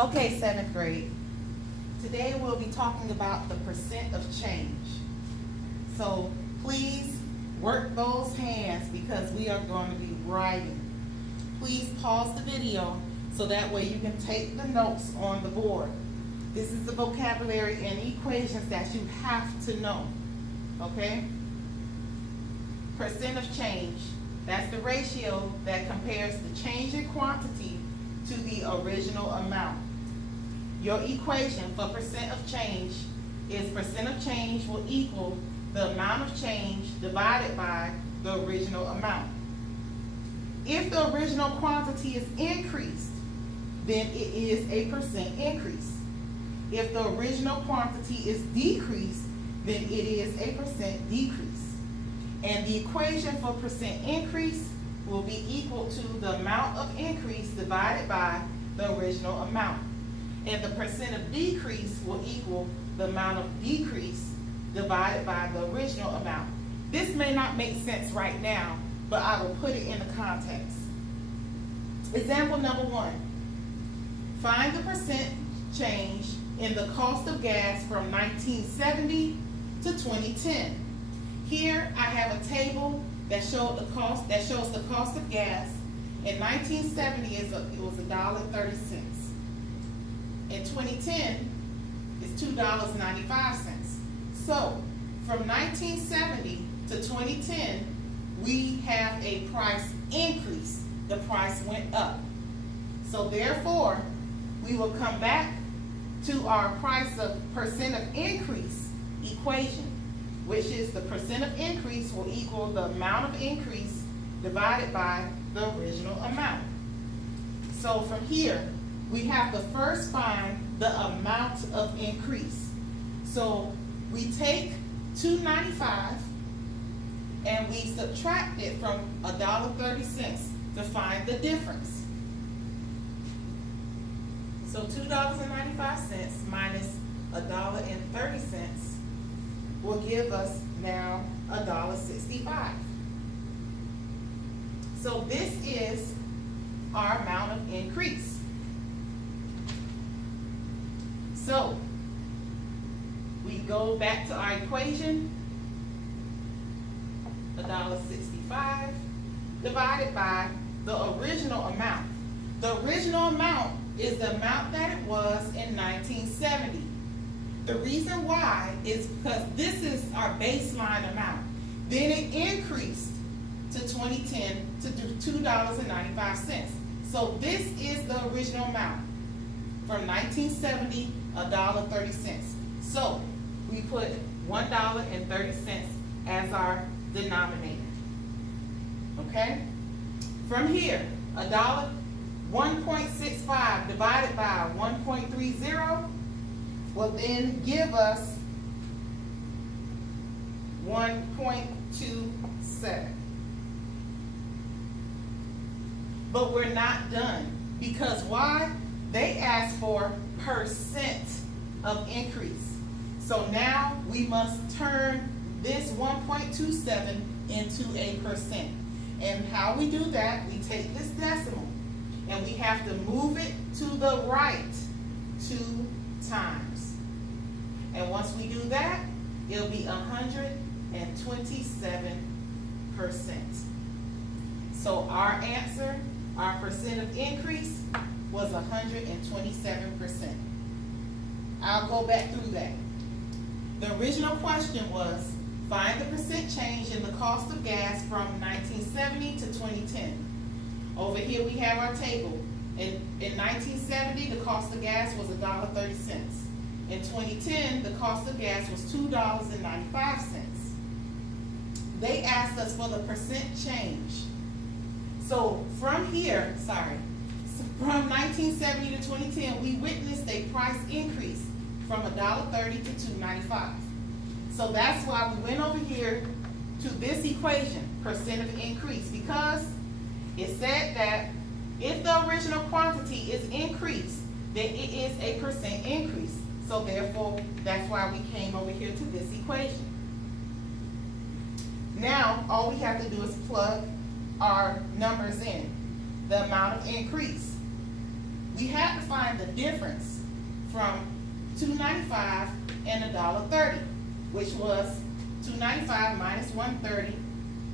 Okay, seventh grade. Today we'll be talking about the percent of change. So please work those hands because we are going to be writing. Please pause the video so that way you can take the notes on the board. This is the vocabulary and equations that you have to know. Okay? Percent of change. That's the ratio that compares the change in quantity to the original amount. Your equation for percent of change is percent of change will equal the amount of change divided by the original amount. If the original quantity is increased, then it is a percent increase. If the original quantity is decreased, then it is a percent decrease. And the equation for percent increase will be equal to the amount of increase divided by the original amount. And the percent of decrease will equal the amount of decrease divided by the original amount. This may not make sense right now, but I will put it in the context. Example number 1. Find the percent change in the cost of gas from 1970 to 2010. Here I have a table that shows the cost of gas. In 1970 it was $1.30. In 2010 it's $2.95. So from 1970 to 2010 we have a price increase. The price went up. So therefore we will come back to our price of percent of increase equation, which is the percent of increase will equal the amount of increase divided by the original amount. So from here, we have to first find the amount of increase. So we take $2.95 and we subtract it from $1.30 to find the difference. So $2.95 minus $1.30 will give us now $1.65. So this is our amount of increase. So we go back to our equation, $1.65 divided by the original amount. The original amount is the amount that it was in 1970. The reason why is because this is our baseline amount. Then it increased to 2010 to $2.95. So this is the original amount from 1970, $1.30. So we put $1.30 as our denominator. Okay? From here, $1.65 divided by 1.30 will then give us 1.27. But we're not done. Because why? They asked for percent of increase. So now we must turn this 1.27 into a percent. And how we do that, we take this decimal and we have to move it to the right 2 times. And once we do that, it'll be 127%. So our answer, our percent of increase, was 127%. I'll go back through that. The original question was, find the percent change in the cost of gas from 1970 to 2010. Over here we have our table. In 1970, the cost of gas was $1.30. In 2010, the cost of gas was $2.95. They asked us for the percent change. So from here, from 1970 to 2010, we witnessed a price increase from $1.30 to $2.95. So that's why we went over here to this equation, percent of increase, because it said that if the original quantity is increased, then it is a percent increase. So therefore, that's why we came over here to this equation. Now, all we have to do is plug our numbers in. The amount of increase. we had to find the difference from $2.95 and $1.30, which was $2.95 minus $1.30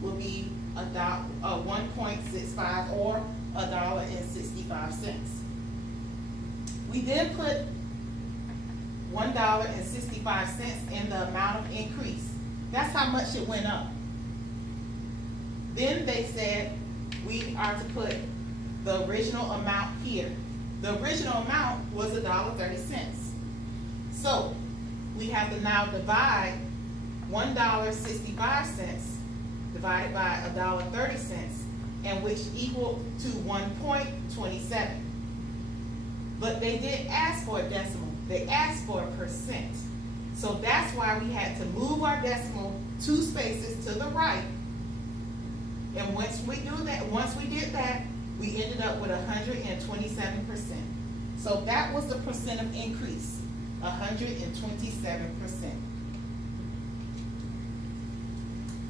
will be $1.65 or $1.65. We then put $1.65 in the amount of increase. That's how much it went up. Then they said we are to put the original amount here. The original amount was $1.30. So we have to now divide $1.65 divided by $1.30, and which equal to 1.27. But they didn't ask for a decimal, they asked for a percent. So that's why we had to move our decimal 2 spaces to the right. And once we did that, we ended up with 127%. So that was the percent of increase, 127%.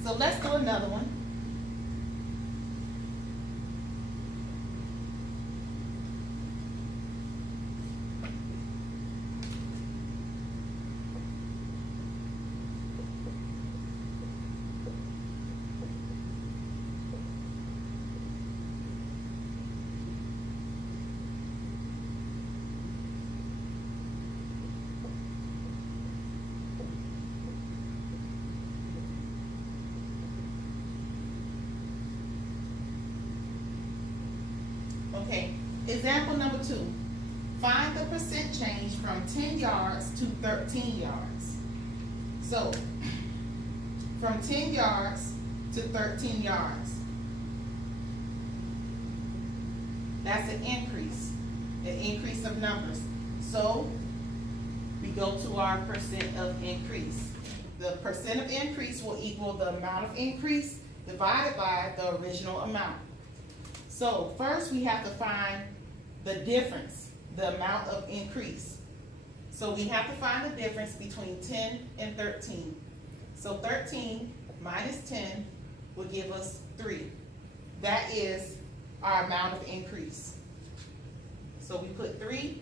So let's do another one. Okay, example number 2. Find the percent change from 10 yards to 13 yards. So, from 10 yards to 13 yards. That's an increase of numbers. So, we go to our percent of increase. The percent of increase will equal the amount of increase divided by the original amount. So first we have to find the difference, the amount of increase. So we have to find the difference between 10 and 13. So 13 minus 10 will give us 3. That is our amount of increase. So we put 3.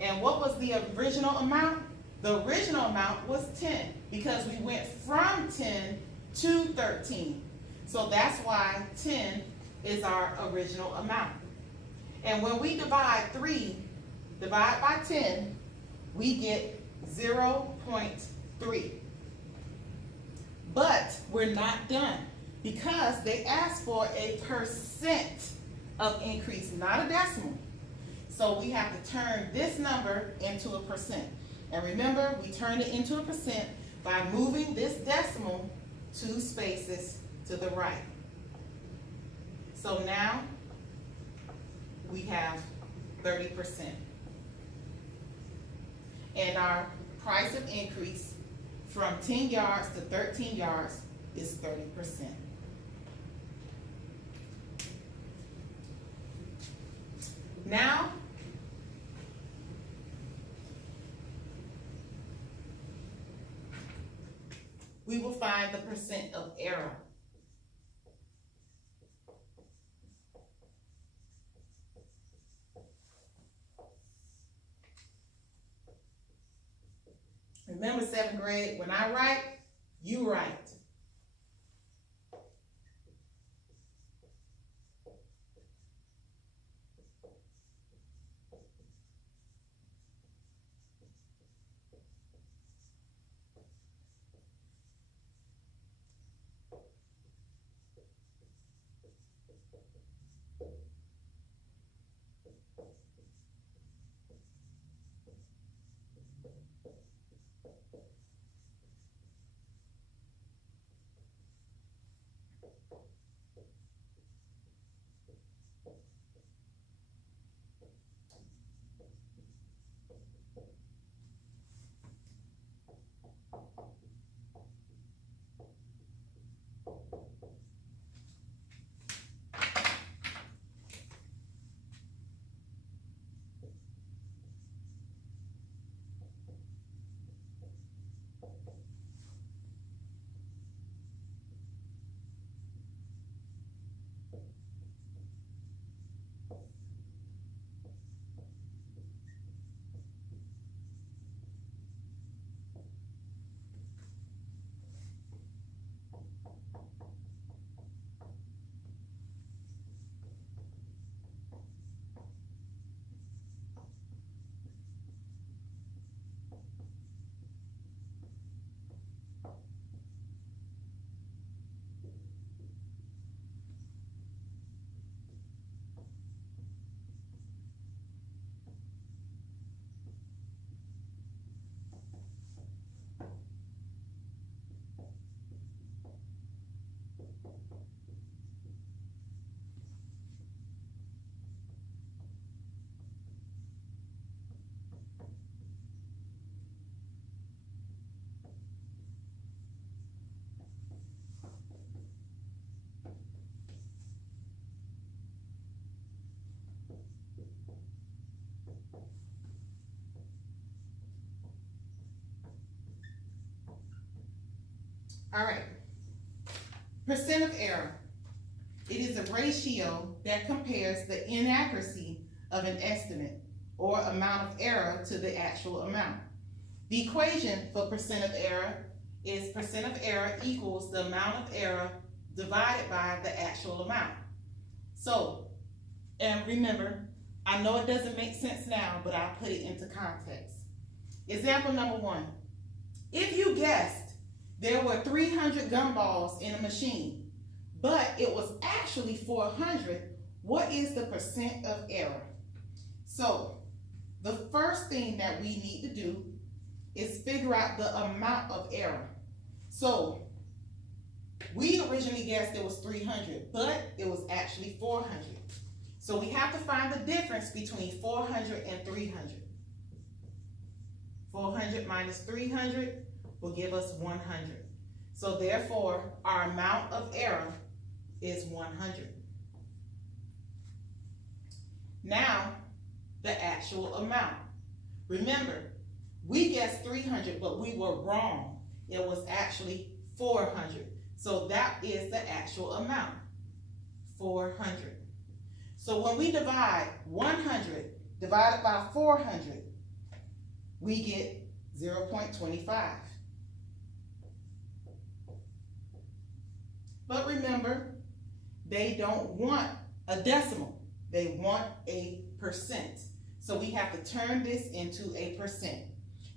And what was the original amount? The original amount was 10 because we went from 10 to 13. So that's why 10 is our original amount. And when we divide by 10, we get 0.3. But we're not done because they asked for a percent of increase, not a decimal. So we have to turn this number into a percent. And remember, we turn it into a percent by moving this decimal 2 spaces to the right. So now we have 30%. And our price of increase from 10 yards to 13 yards is 30%. Now, we will find the percent of error. Remember 7th grade, when I write, you write. All right. Percent of error. It is a ratio that compares the inaccuracy of an estimate or amount of error to the actual amount. The equation for percent of error is percent of error equals the amount of error divided by the actual amount. So, and remember, I know it doesn't make sense now, but I'll put it into context. Example number 1. If you guessed there were 300 gumballs in a machine, but it was actually 400, what is the percent of error? So, the first thing that we need to do is figure out the amount of error. So, we originally guessed it was 300, but it was actually 400. So we have to find the difference between 400 and 300. 400 minus 300 will give us 100. So therefore, our amount of error is 100. Now, the actual amount. Remember, we guessed 300, but we were wrong. It was actually 400. So that is the actual amount, 400. So when we divide 100 divided by 400, we get 0.25. But remember, they don't want a decimal. They want a percent. So we have to turn this into a percent.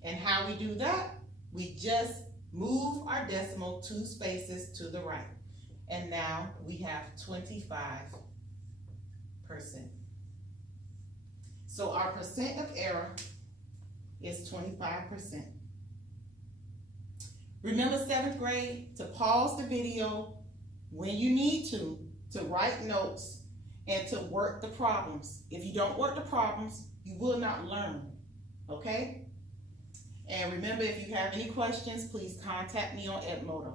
And how we do that? We just move our decimal 2 spaces to the right. And now we have 25%. So our percent of error is 25%. Remember 7th grade to pause the video when you need to write notes and to work the problems. If you don't work the problems, you will not learn, okay? And remember, if you have any questions, please contact me on Edmodo.